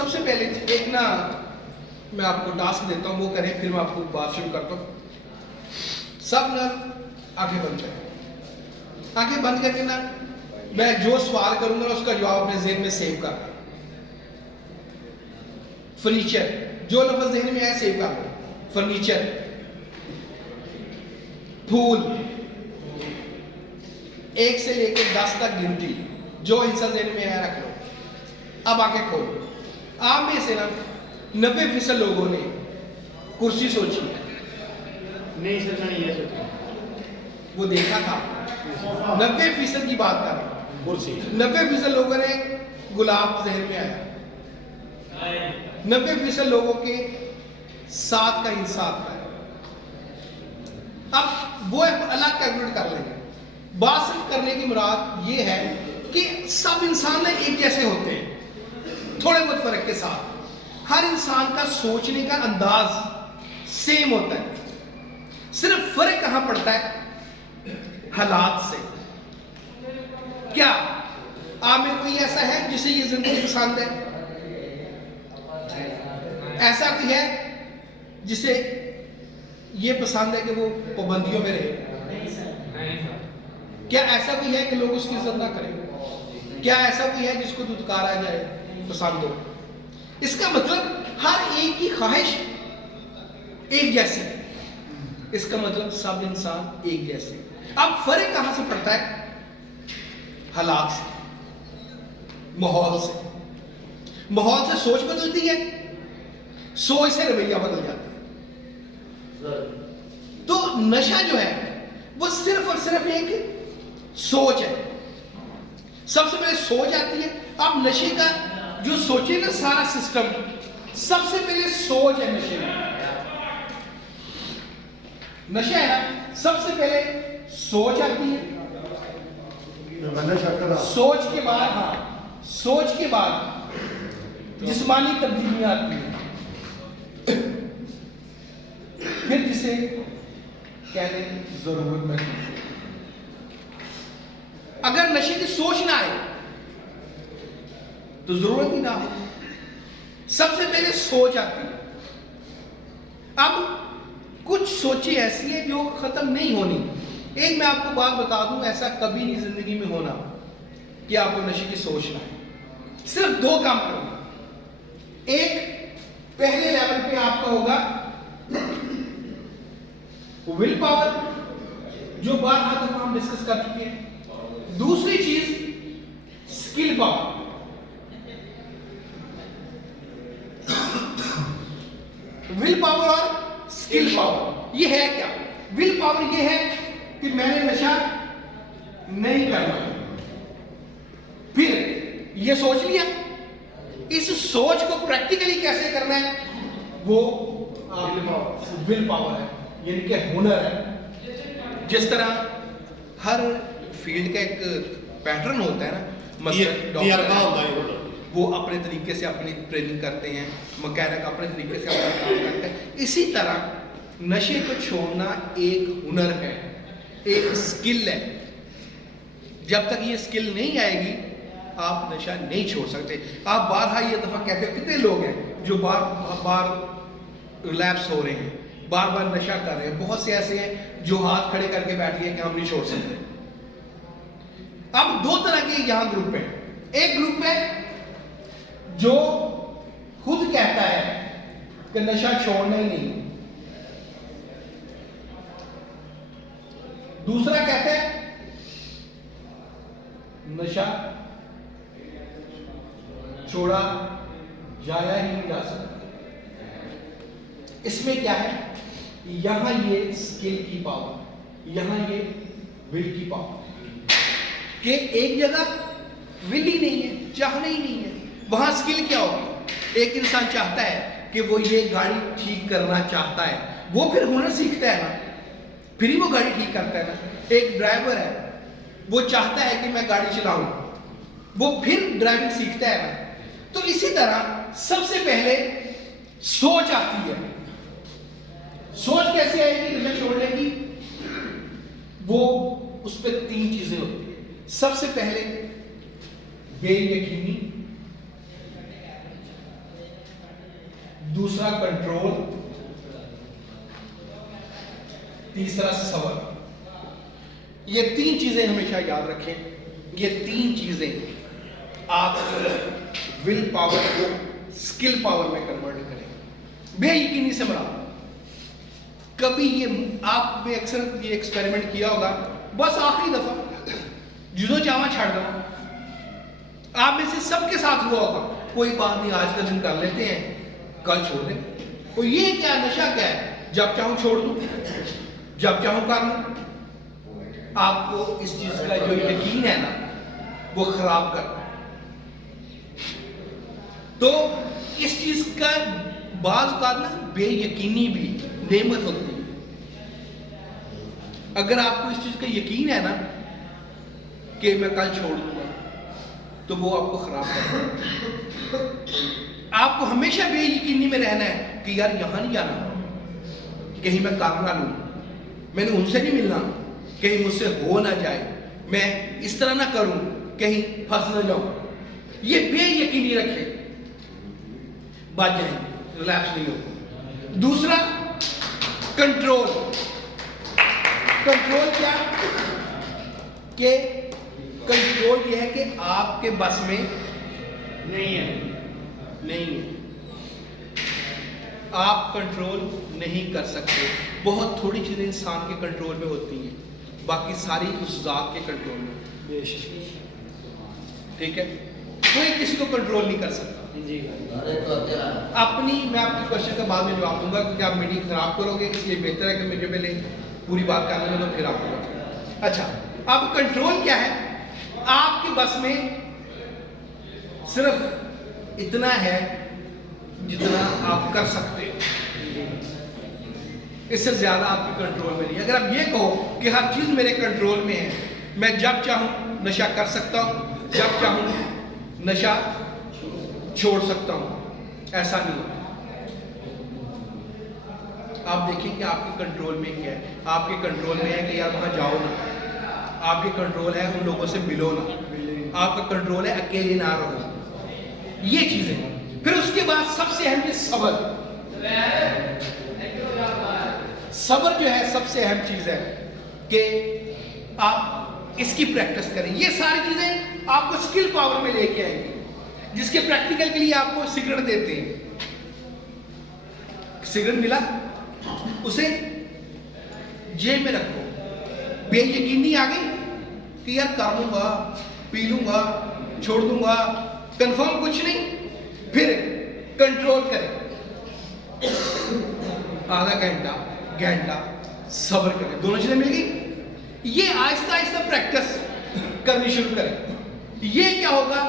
سب سے پہلے ایک نا میں آپ کو ٹاسک دیتا ہوں، وہ کریں، پھر میں آپ کو بات شروع کرتا ہوں. سب نا آنکھیں بند کریں. آنکھیں بند کر کے نا میں جو سوال کروں گا اس کا جواب اپنے ذہن میں سیو کرنا. فرنیچر، جو لفظ ذہن میں آئے سیو کر لو. فرنیچر، پھول، 1 سے لے کے 10 تک گنتی، جو حصہ ذہن میں آیا رکھ لو. اب آنکھیں کھولو. آپ میں سے نا 90% لوگوں نے کرسی سوچی ہے. نہیں سر، میں یہ سوچا وہ دیکھا تھا. 90% کی بات کر رہا ہوں. کرسی. 90% لوگوں نے گلاب ذہن میں آیا. 90% لوگوں کے 7 کا حصہ آتا ہے. اب وہ الگ کیلکولیٹ کر لیں گے. بات صرف کرنے کی مراد یہ ہے کہ سب انسان ایک جیسے ہوتے ہیں، تھوڑے بہت فرق کے ساتھ. ہر انسان کا سوچنے کا انداز سیم ہوتا ہے. صرف فرق کہاں پڑتا ہے؟ حالات سے. کیا آپ میں کوئی ایسا ہے جسے یہ زندگی پسند ہے؟ ایسا کوئی ہے جسے یہ پسند ہے کہ وہ پابندیوں میں رہے؟ کیا ایسا کوئی ہے کہ لوگ اس کی عزت نہ کریں؟ کیا ایسا کوئی ہے جس کو دھتکارا جائے پسند ہو؟ اس کا مطلب ہر ایک کی خواہش ایک جیسی ہے. اس کا مطلب سب انسان ایک جیسے. اب فرق کہاں سے پڑتا ہے؟ حالات سے، ماحول سے. ماحول سے سوچ بدلتی ہے، سوچ سے رویہ بدل جاتا ہے. تو نشہ جو ہے وہ صرف اور صرف ایک سوچ ہے. سب سے پہلے سوچ آتی ہے. اب نشے کا جو سوچے نا سارا سسٹم، سب سے پہلے سوچ ہے نشے میں. نشہ ہے نا، سب سے پہلے سوچ آتی ہے. سوچ کے بعد سوچ کے بعد جسمانی تبدیلیاں آتی ہیں. پھر جسے کہنے ضرورت محسوس ہو. اگر نشے کی سوچ نہ آئے تو ضرورت ہی نہ ہو. سب سے پہلے سوچ آتی ہے. اب کچھ سوچیں ایسی ہیں جو ختم نہیں ہونی. ایک میں آپ کو بات بتا دوں، ایسا کبھی نہیں زندگی میں ہونا کہ آپ کو نشے کی سوچ نہ آئے. صرف 2 کام کرنا. ایک، پہلے لیول پہ آپ کا ہوگا ول پاور، جو بارہا دفعہ ہم ڈسکس کر چکے ہیں. دوسری چیز اسکل پاور. ول پاور اور اسکل پاور یہ ہے کیا؟ ول پاور یہ ہے کہ میں نے نشہ نہیں کرنا. پھر یہ سوچ لیا، اس سوچ کو پریکٹیکلی کیسے کرنا ہے وہ ول پاور ہے، یعنی کہ ہنر ہے. جس طرح ہر فیلڈ کا ایک پیٹرن ہوتا ہے نا، مثلا ڈاکٹر وہ اپنے طریقے سے اپنی ٹریننگ کرتے ہیں، مکینک اپنے طریقے سے اپنا کام کرتے ہیں. اسی طرح نشے کو چھوڑنا ایک ہنر ہے، ایک اسکل ہے. جب تک یہ اسکل نہیں آئے گی آپ نشہ نہیں چھوڑ سکتے. آپ بارہا یہ دفعہ کہتے ہیں، کتنے لوگ ہیں جو بار بار ریلیپس ہو رہے ہیں، بار بار نشہ کر رہے ہیں. بہت سے ایسے ہیں جو ہاتھ کھڑے کر کے بیٹھ گئے کہ ہم نہیں چھوڑ سکتے. اب 2 طرح کے یہاں گروپ ہیں. ایک گروپ ہے جو خود کہتا ہے کہ نشہ چھوڑنا ہی نہیں. دوسرا کہتا ہے نشہ چھوڑا جایا ہی نہیں جا سکتا. اس میں کیا ہے؟ یہاں یہ اسکل کی پاور، یہاں یہ ول کی پاور کہ ایک جگہ ول ہی نہیں ہے، چاہنا ہی نہیں ہے. وہاں اسکل کیا ہوگی؟ ایک انسان چاہتا ہے کہ وہ یہ گاڑی ٹھیک کرنا چاہتا ہے، وہ پھر ہنر سیکھتا ہے نا، پھر ہی وہ گاڑی ٹھیک کرتا ہے نا. ایک ڈرائیور ہے، وہ چاہتا ہے کہ میں گاڑی چلاؤں، وہ پھر ڈرائیونگ سیکھتا ہے نا. تو اسی طرح سب سے پہلے سوچ آتی ہے. سوچ کیسے آئے گی نشہ چھوڑنے کی؟ وہ اس پہ 3 چیزیں ہوتی ہیں. سب سے پہلے بے یقینی، دوسرا کنٹرول، تیسرا صبر. یہ تین چیزیں ہمیشہ یاد رکھیں. یہ تین چیزیں آپ ول پاور کو اسکل پاور میں کنورٹ کریں. بے یقینی سے مراد کبھی یہ آپ نے اکثر یہ ایکسپیریمنٹ کیا ہوگا، بس آخری دفعہ جدو چاوا چھڑ دو. آپ میں سے سب کے ساتھ ہوا ہوگا، کوئی بات نہیں آج کا دن کر لیتے ہیں کل چھوڑ دیں. اور یہ کیا نشہ کیا ہے؟ جب چاہوں چھوڑ دوں، جب چاہوں کر لوں. آپ کو اس چیز کا جو یقین ہے نا وہ خراب کرتا ہے. تو اس چیز کا بعض اوقات نا بے یقینی بھی نعمت ہوتی ہے. اگر آپ کو اس چیز کا یقین ہے نا کہ میں کل چھوڑ دوں گا تو وہ آپ کو خراب کرتا ہے. آپ کو ہمیشہ بے یقینی میں رہنا ہے کہ یار یہاں نہیں جانا، کہیں میں کام نہ لوں، میں نے ان سے نہیں ملنا، کہیں مجھ سے ہو نہ جائے، میں اس طرح نہ کروں کہیں پھنس نہ جاؤں. یہ بے یقینی رکھے، بچ جائیں گے، ریلیکس نہیں ہو. دوسرا کنٹرول. کنٹرول کیا کہ کنٹرول یہ ہے کہ آپ کے بس میں نہیں ہے. آپ کنٹرول نہیں کر سکتے. بہت تھوڑی چیزیں انسان کے کنٹرول میں ہوتی ہیں، باقی ساری اس ذات کے کنٹرول میں. ٹھیک ہے، کوئی کسی کو کنٹرول نہیں کر سکتا. اپنی میں آپ کے کوشچن کا بعد میں جواب دوں گا کیونکہ آپ میٹنگ خراب کرو گے، اس لیے بہتر ہے کہ مجھے پہلے پوری بات کر لیں تو پھر آپ کو. اچھا، اب کنٹرول کیا ہے؟ آپ کے بس میں صرف اتنا ہے جتنا آپ کر سکتے ہو، اس سے زیادہ آپ کے کنٹرول میں نہیں. اگر آپ یہ کہو کہ ہر چیز میرے کنٹرول میں ہے، میں جب چاہوں نشہ کر سکتا ہوں، جب چاہوں نشہ چھوڑ سکتا ہوں، ایسا نہیں ہوتا. آپ دیکھیں کہ آپ کے کنٹرول میں کیا ہے. آپ کے کنٹرول میں ہے کہ یار وہاں جاؤ نا، آپ کے کنٹرول ہے ان لوگوں سے ملو نا، آپ کا کنٹرول ہے اکیلے نہ رہو. یہ چیزیں. پھر اس کے بعد سب سے اہم چیز صبر. صبر جو ہے سب سے اہم چیز ہے کہ آپ اس کی پریکٹس کریں. یہ ساری چیزیں آپ کو اسکل پاور میں لے کے آئیں گی، جس کے پریکٹیکل کے لیے آپ کو سگریٹ دیتے ہیں. سگریٹ ملا، اسے جیب میں رکھو. بے یقینی آ گئی کہ یار کر لوں گا، پی لوں گا، چھوڑ دوں گا، کنفرم کچھ نہیں. پھر کنٹرول کریں، آدھا گھنٹہ صبر کریں. دونوں چیزیں مل گئی. یہ آہستہ آہستہ پریکٹس کرنی شروع کریں. یہ کیا ہوگا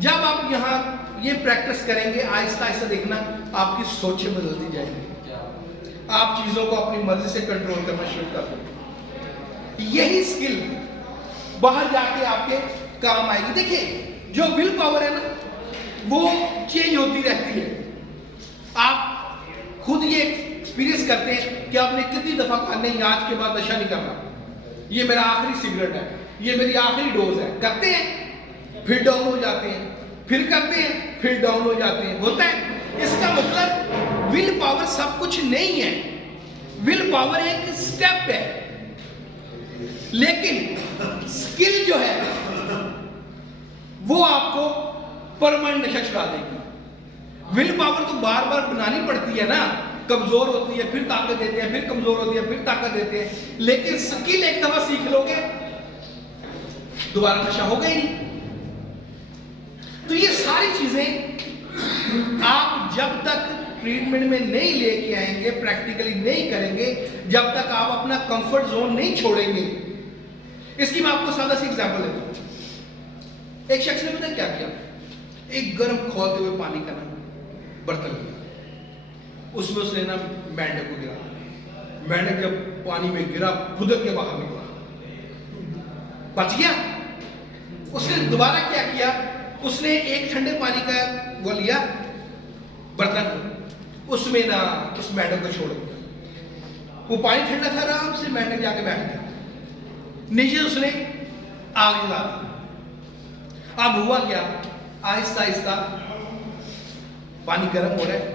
جب آپ یہاں یہ پریکٹس کریں گے، آہستہ آہستہ دیکھنا آپ کی سوچیں بدلتی جائیں گی، آپ چیزوں کو اپنی مرضی سے کنٹرول کرنا شروع کر دیں. یہی سکل باہر جا کے آپ کے کام آئے گی. دیکھیں جو ول پاور ہے نا وہ چینج ہوتی رہتی ہے. آپ خود یہ ایکسپیرینس کرتے ہیں کہ آپ نے کتنی دفعہ کہا نہیں آج کے بعد نشہ نہیں کرنا، یہ میرا آخری سگریٹ ہے، یہ میری آخری ڈوز ہے. کرتے ہیں، پھر ڈاؤن ہو جاتے ہیں، پھر کرتے ہیں، پھر ڈاؤن ہو جاتے ہیں. ہوتا ہے. اس کا مطلب ول پاور سب کچھ نہیں ہے. ول پاور ایک سٹیپ ہے، لیکن سکل جو ہے وہ آپ کو پرماننٹ نشہ چھڑا دے گی. ول پاور تو بار بار بنانی پڑتی ہے نا، کمزور ہوتی ہے پھر طاقت دیتے ہیں، پھر کمزور ہوتی ہے پھر طاقت دیتے ہیں. لیکن سکل ایک دفعہ سیکھ لو گے دوبارہ نشہ ہوگا ہی نہیں. تو یہ ساری چیزیں آپ جب تک ٹریٹمنٹ میں نہیں لے کے آئیں گے، پریکٹیکلی نہیں کریں گے، جب تک آپ اپنا کمفرٹ زون نہیں چھوڑیں گے. اس کی میں آپ کو سادہ سی ایگزامپل دیتا ہوں. ایک شخص نے پتہ کیا کیا؟ ایک گرم کھولتے ہوئے پانی کا نا برتن لیا، اس میں اس نے نا مینڈک کو گرا. مینڈک جب پانی میں گرا پھدک کے باہر نکلا، بچ گیا. اس نے دوبارہ کیا کیا؟ اس نے ایک ٹھنڈے پانی کا وہ لیا برتن، اس میں نا اس مینڈک کو چھوڑ دیا. وہ پانی ٹھنڈا تھا، آرام سے مینڈک جا کے بیٹھ گیا. نیچے اس نے آگ جلا دی. اب ہوا کیا؟ آہستہ آہستہ پانی گرم ہو رہا ہے،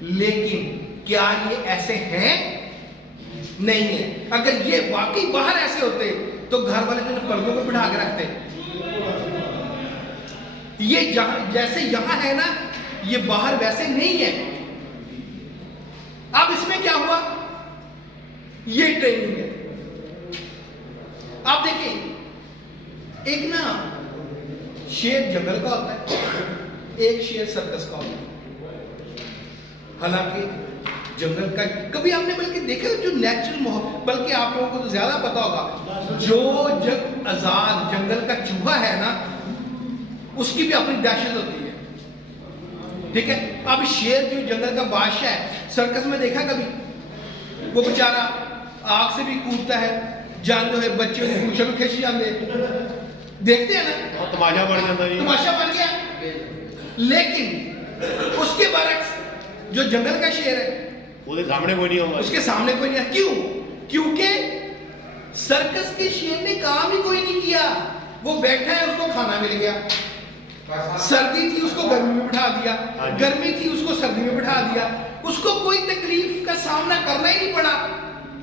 لیکن کیا یہ ایسے ہیں؟ نہیں ہے. اگر یہ واقعی باہر ایسے ہوتے تو گھر والے تو پردوں کو بٹھا کے رکھتے. یہ جیسے یہاں ہے نا، یہ باہر ویسے نہیں ہے. اب اس میں کیا ہوا؟ یہ ٹریننگ ہے. آپ دیکھیں، ایک نا شیر جنگل کا ہوتا ہے، ایک شیر سرکس کا ہوتا ہے. حالانکہ جنگل کا کبھی آپ نے بلکہ دیکھا جو نیچرل محبت، بلکہ آپ لوگوں کو تو زیادہ پتا ہوگا، جو جب آزاد جنگل کا چوہا ہے نا، اس کی بھی اپنی دہشت ہوتی ہے. ٹھیک ہے. اب شیر جو جنگل کا بادشاہ ہے، سرکس میں دیکھا کبھی؟ وہ بیچارہ آگ سے بھی کودتا ہے، جانتے ہوئے بچے کو پوچھے میں کھینچ جاتے ہیں، دیکھتے ہیں نا، تماشا بن جاتا ہے، تماشا بن گیا. لیکن اس کے برعکس جو جنگل کا شیر ہے، اس کے سامنے کوئی نہیں ہوگا. اس کے سامنے کوئی نہیں ہے. کیوں؟ کیونکہ سرکس کے شیر نے کام ہی کوئی نہیں کیا. وہ بیٹھا ہے، اس کو کھانا مل گیا. سردی تھی، اس کو گرمی میں بٹھا دیا. گرمی تھی، اس کو سردی میں بٹھا دیا. اس کو کوئی تکلیف کا سامنا کرنا ہی نہیں پڑا.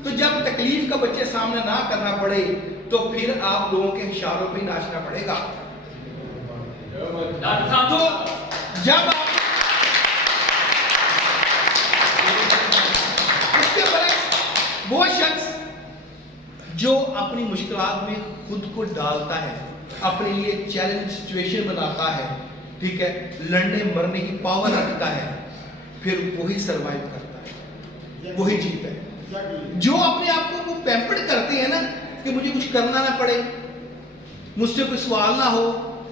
تو جب تکلیف کا بچے سامنا نہ کرنا پڑے تو پھر آپ لوگوں کے اشاروں پہ ناچنا پڑے گا. تو جب آپ اس کے برعکس وہ شخص جو اپنی مشکلات میں خود کو ڈالتا ہے، اپنے لیے چیلنج سچویشن بناتا ہے، ٹھیک ہے، لڑنے مرنے کی پاور رکھتا ہے، پھر وہی سروائیو کرتا ہے، وہی جیتا ہے. جو اپنے آپ کو وہ پیمپرڈ کرتے ہیں نا کہ مجھے کچھ کرنا نہ پڑے، مجھ سے کوئی سوال نہ ہو،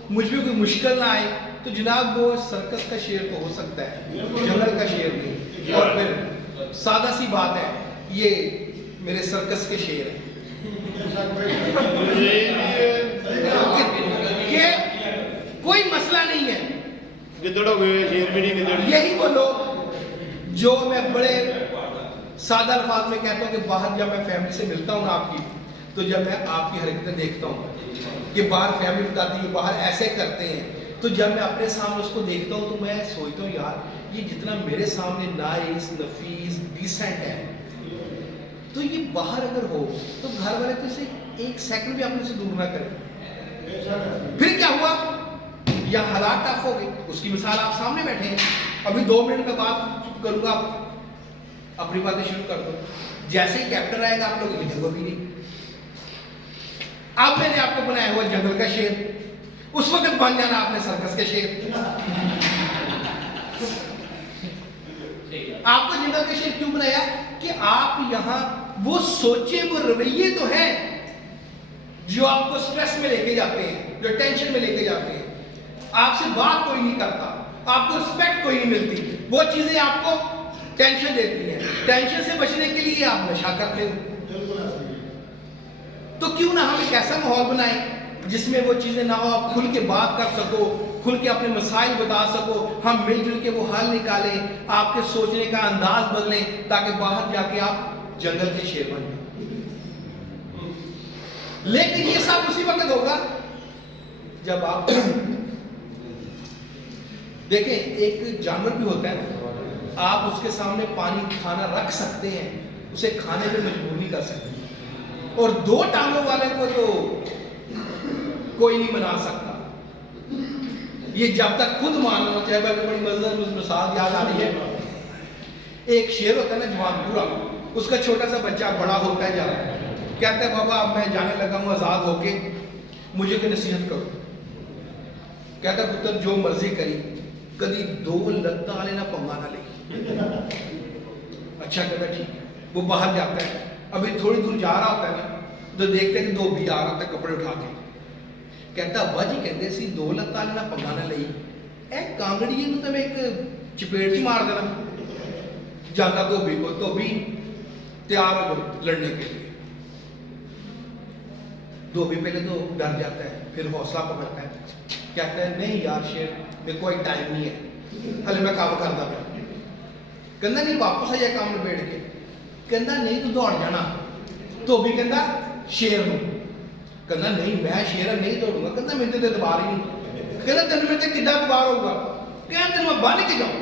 مجھ پہ کوئی مشکل نہ آئے، تو جناب وہ سرکس کا شیر تو ہو سکتا ہے، جنگل کا شیر نہیں. اور پھر سادہ سی بات ہے، یہ میرے سرکس کے شیر ہیں کہ کوئی مسئلہ نہیں ہے. گدڑوں کے شیر بھی نہیں گدڑ. یہی وہ لوگ جو میں بڑے سادہ الفاظ میں کہتا ہوں کہ باہر جب میں فیملی سے ملتا ہوں نا آپ کی، تو جب میں آپ کی حرکتیں دیکھتا ہوں کہ باہر فیملی بتاتی ہے باہر ایسے کرتے ہیں، تو جب میں اپنے سامنے اس کو دیکھتا ہوں تو میں سوچتا ہوں یار یہ جتنا میرے سامنے نائس، نفیس، ڈیسنٹ ہے، تو یہ باہر اگر ہو تو گھر والے تو اسے ایک سیکنڈ بھی اپنے سے دور نہ کریں. پھر کیا ہوا؟ یا حالات ٹف ہو گئے. اس کی مثال آپ سامنے بیٹھے ہیں. ابھی 2 منٹ میں بات کروں گا، اپنی باتیں شروع کر دو. جیسے ہی کیپٹن آئے گا آپ لوگ ادھر کو بھی نہیں. اب میں نے آپ کو بنایا ہوا جنگل کا شیر، اس وقت بن جانا آپ نے سرکس کے شیر. آپ کو جنگل کا شیر کیوں بنایا؟ کہ آپ یہاں وہ سوچے، وہ رویے تو ہیں جو آپ کو سٹریس میں لے کے جاتے ہیں، جو ٹینشن میں لے کے جاتے ہیں. آپ سے بات کوئی نہیں کرتا، آپ کو رسپیکٹ کوئی نہیں ملتی، وہ چیزیں آپ کو ٹینشن دیتی ہیں. ٹینشن سے بچنے کے لیے آپ نشہ کرتے ہو. تو کیوں نہ ہم ایک ایسا ماحول بنائیں جس میں وہ چیزیں نہ ہو، آپ کھل کے بات کر سکو، کھل کے اپنے مسائل بتا سکو، ہم مل جل کے وہ حل نکالیں، آپ کے سوچنے کا انداز بدلیں، تاکہ باہر جا کے آپ جنگل کے شیر بن جائیں. لیکن یہ سب اسی وقت ہوگا جب آپ دیکھیں ایک جانور بھی ہوتا ہے، آپ اس کے سامنے پانی کھانا رکھ سکتے ہیں، اسے کھانے پہ مجبور نہیں کر سکتے. اور 2 ٹانگوں والے کو تو کوئی نہیں بنا سکتا. یہ جب تک خود ماننا ہو. چاہے بڑی مزید مثال یاد آ رہی ہے، ایک شیر ہوتا ہے نا جوان پورا، اس کا چھوٹا سا بچہ بڑا ہوتا ہے جا رہا ہے، کہتا ہے بابا اب میں جانے لگا ہوں آزاد ہو کے، مجھے کوئی نصیحت کرو. کہتا ہے پتر جو مرضی کری، کدی 2 لتاں والے نہ پنگا نہ لے. اچھا کہتا ٹھیک ہے. وہ باہر جاتا ہے، ابھی تھوڑی دور جا رہا ہوتا ہے نا، تو دیکھتے ہیں کہ 2 بھی آ رہا ہوتا ہے کپڑے اٹھا کے. کہتا ابا جی کہتے سی 2 لتاں والے نہ پنگا نہ لئی، اے کانگڑی تو میں ایک چپیٹ ہی مار دینا. جاتا دھوبی کو، دھوبی تیار ہو جاؤ لڑنے کے لیے. دھوبی پہلے تو ڈر جاتا ہے، پھر حوصلہ پکڑتا ہے، کہتا ہے نہیں یار شیر میرے کوئی ٹائم نہیں ہے، ہلے میں کام کرتا پیا. کہنا نہیں واپس آ جائے کام نبیڑ کے. کہنا نہیں تو دوڑ جانا. دھوبی کہنا شیر ہوں. کہنا نہیں میں شیر ہوں نہیں دوڑوں گا. کہنا میرے تے اعتبار ہی نہیں. کہنا تین میرے تے کدھر اعتبار ہوگا؟ کہنا تین میں بن کے جاؤں.